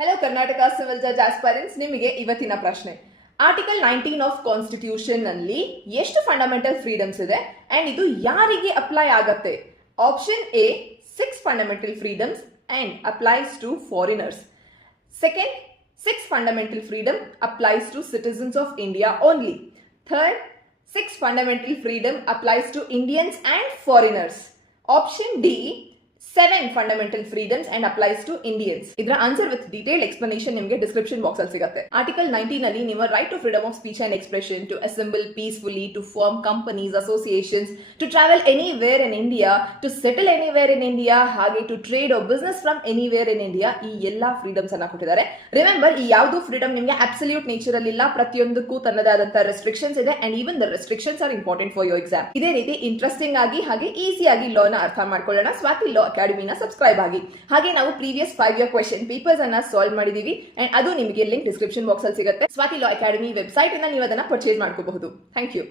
Hello Karnataka civil judge ಆಸ್ಪೈರೆಂಟ್ಸ್, ನಿಮಗೆ ಇವತ್ತಿನ ಪ್ರಶ್ನೆ. ಆರ್ಟಿಕಲ್ 19 ಆಫ್ ಕಾನ್ಸ್ಟಿಟ್ಯೂಷನ್ ನಲ್ಲಿ ಎಷ್ಟು ಫಂಡಮೆಂಟಲ್ ಫ್ರೀಡಮ್ಸ್ ಇದೆ ಅಂಡ್ ಇದು ಯಾರಿಗೆ ಅಪ್ಲೈ ಆಗತ್ತೆ? Option A 6 fundamental freedoms and applies to foreigners. Second, 6 fundamental freedom applies to citizens of India only. Third, 6 fundamental freedom applies to Indians and foreigners. Option D 7 fundamental freedoms and applies to Indians. ಇದರ answer with detail explanation ನಿಮಗೆ description box ಅಲ್ಲಿ ಸಿಗುತ್ತೆ. Article 19 ನಲ್ಲಿ ನಿಮ್ಮ right to freedom of speech and expression, to assemble peacefully, to form companies, associations, to travel anywhere in India, to settle anywhere in India, ಹಾಗೆ to trade or business from anywhere in India, ಈ ಎಲ್ಲಾ freedoms ಅನ್ನ ಕೊಟ್ಟಿದ್ದಾರೆ. Remember, ಈ ಯಾವುದು freedom ನಿಮಗೆ absolute nature ಅಲ್ಲಿ ಇಲ್ಲ. ಪ್ರತಿಯೊಂದಕ್ಕೂ ತನ್ನದೇ ಆದಂತಹ ರೆಸ್ಟ್ರಿಕ್ಷನ್ಸ್ ಇದೆ and even the restrictions are important for your exam. ಇದೇ ರೀತಿ ಇಂಟ್ರೆಸ್ಟಿಂಗ್ ಆಗಿ ಹಾಗೆ ಈಸಿಯಾಗಿ ಲಾ ನ ಅರ್ಥ ಮಾಡ್ಕೊಳ್ಳೋಣ. ಸ್ವಾತಿ ಲಾ ಅಕಾಡೆಮಿನ ಸಬ್ಸ್ಕ್ರೈಬ್ ಆಗಿ. ಹಾಗೆ ನಾವು ಪ್ರೀವಿಯಸ್ 5 ಇಯರ್ ಕ್ವೆಶ್ಚನ್ ಪೇಪರ್ಸ್ ಅನ್ನ ಸಾಲ್ವ್ ಮಾಡಿದೀವಿ ಅಂಡ್ ಅದು ನಿಮಗೆ ಲಿಂಕ್ ಡಿಸ್ಕ್ರಿಪ್ಷನ್ ಬಾಕ್ಸ್ ಅಲ್ಲಿ ಸಿಗುತ್ತೆ. ಸ್ವಾತಿ ಲಾ ಅಕಾಡೆಮಿ ವೆಬ್ಸೈಟ್ ಇಂದ ನೀವು ಅದನ್ನ ಪರ್ಚೇಸ್ ಮಾಡ್ಕೋಬಹುದು. Thank you.